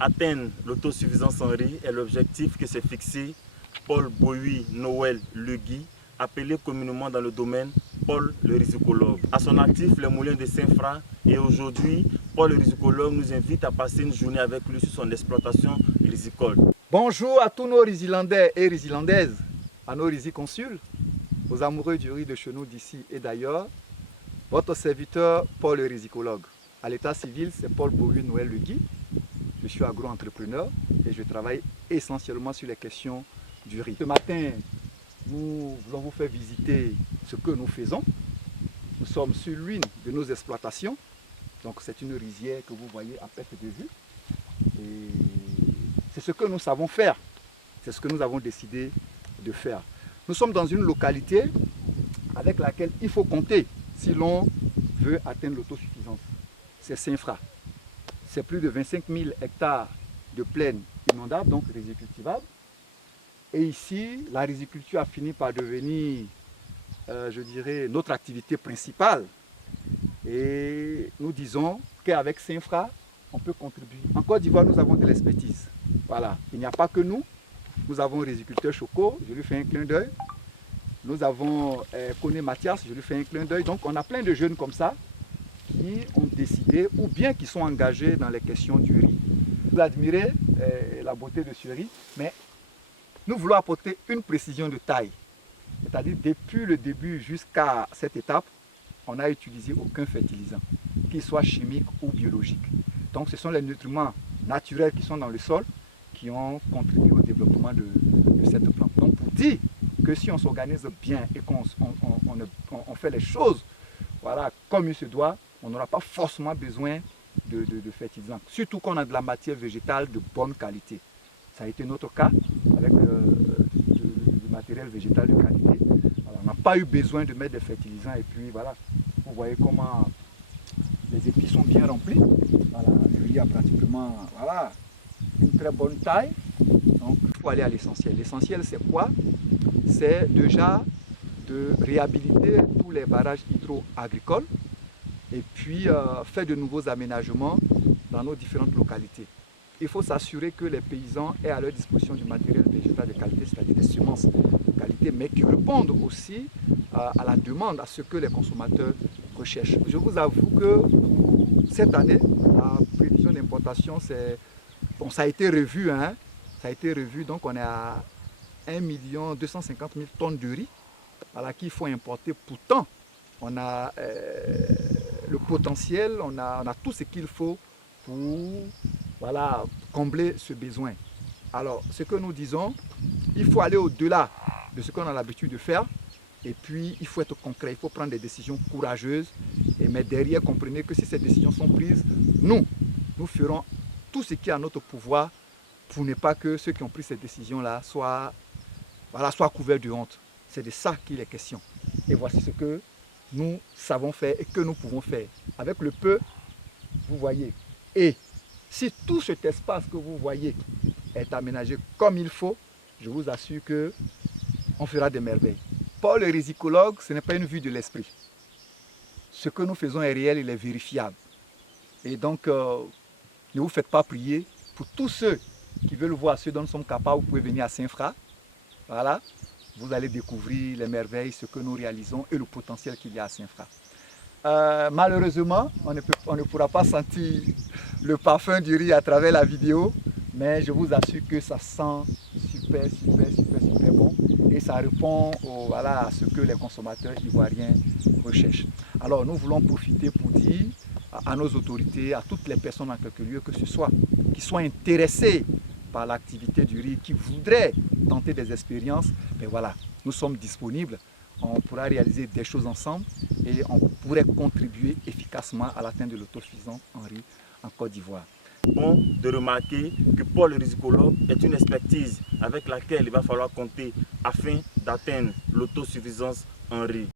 Atteindre l'autosuffisance en riz est l'objectif que s'est fixé Paul Bohui Noël Legui, appelé communément dans le domaine Paul le risicologue. À son actif, les moulins de Saint-Fra, et aujourd'hui, Paul le risicologue nous invite à passer une journée avec lui sur son exploitation risicole. Bonjour à tous nos Rizilandais et Rizilandaises, à nos risiconsuls, aux amoureux du riz de chez nous d'ici et d'ailleurs. Votre serviteur Paul le risicologue. À l'état civil, c'est Paul Bohui Noël Legui. Je suis agro-entrepreneur et je travaille essentiellement sur les questions du riz. Ce matin, nous voulons vous faire visiter ce que nous faisons. Nous sommes sur l'une de nos exploitations. Donc c'est une rizière que vous voyez à perte de vue. Et c'est ce que nous savons faire. C'est ce que nous avons décidé de faire. Nous sommes dans une localité avec laquelle il faut compter si l'on veut atteindre l'autosuffisance. C'est Saint-Fra. C'est plus de 25 000 hectares de plaine inondable, donc rizicultivable. Et ici, la riziculture a fini par devenir, je dirais, notre activité principale. Et nous disons qu'avec Saint-Fra, on peut contribuer. En Côte d'Ivoire, nous avons de l'expertise. Voilà. Il n'y a pas que nous. Nous avons un riziculteur Choco, je lui fais un clin d'œil. Nous avons Koné Mathias, je lui fais un clin d'œil. Donc on a plein de jeunes comme ça qui ont décidé ou bien qui sont engagés dans les questions du riz. Vous admirez la beauté de ce riz, mais nous voulons apporter une précision de taille. C'est-à-dire depuis le début jusqu'à cette étape, on n'a utilisé aucun fertilisant, qu'il soit chimique ou biologique. Donc ce sont les nutriments naturels qui sont dans le sol qui ont contribué au développement de cette plante. Donc pour dire que si on s'organise bien et qu'on fait les choses voilà, comme il se doit, on n'aura pas forcément besoin de fertilisants. Surtout qu'on a de la matière végétale de bonne qualité. Ça a été notre cas avec du matériel végétal de qualité. Voilà, on n'a pas eu besoin de mettre des fertilisants et puis voilà, vous voyez comment les épis sont bien remplis. Voilà, le riz a pratiquement voilà, une très bonne taille. Donc il faut aller à l'essentiel. L'essentiel c'est quoi? C'est déjà de réhabiliter tous les barrages hydro-agricoles et puis faire de nouveaux aménagements dans nos différentes localités. Il faut s'assurer que les paysans aient à leur disposition du matériel végétal de qualité, c'est-à-dire des semences de qualité, mais qui répondent aussi à la demande, à ce que les consommateurs recherchent. Je vous avoue que cette année, la prévision d'importation, bon, ça a été revu, hein, ça a été revu, donc on est à 1 250 000 tonnes de riz voilà, qu'il faut importer. Pourtant, on a le potentiel, on a tout ce qu'il faut pour voilà, combler ce besoin. Alors, ce que nous disons, il faut aller au-delà de ce qu'on a l'habitude de faire. Et puis, il faut être concret, il faut prendre des décisions courageuses. Mais derrière, comprenez que si ces décisions sont prises, nous ferons tout ce qui est à notre pouvoir pour ne pas que ceux qui ont pris ces décisions-là soient couverts de honte. C'est de ça qu'il est question. Et voici ce que nous savons faire et que nous pouvons faire. Avec le peu, vous voyez. Et si tout cet espace que vous voyez est aménagé comme il faut, je vous assure qu'on fera des merveilles. Paul le risicologue, ce n'est pas une vue de l'esprit. Ce que nous faisons est réel, il est vérifiable. Et donc, ne vous faites pas prier. Pour tous ceux qui veulent voir ce dont nous sommes capables, vous pouvez venir à Saint-Fra. Voilà, vous allez découvrir les merveilles, ce que nous réalisons et le potentiel qu'il y a à Saint-Fra. Malheureusement, on ne pourra pas sentir le parfum du riz à travers la vidéo, mais je vous assure que ça sent super bon et ça répond voilà, à ce que les consommateurs ivoiriens recherchent. Alors nous voulons profiter pour dire à nos autorités, à toutes les personnes en quelque lieu que ce soit, qui soient intéressées par l'activité du riz, qui voudraient tenter des expériences, mais voilà, nous sommes disponibles. On pourra réaliser des choses ensemble et on pourrait contribuer efficacement à l'atteinte de l'autosuffisance en riz en Côte d'Ivoire. Bon de remarquer que Paul le risicologue est une expertise avec laquelle il va falloir compter afin d'atteindre l'autosuffisance en riz.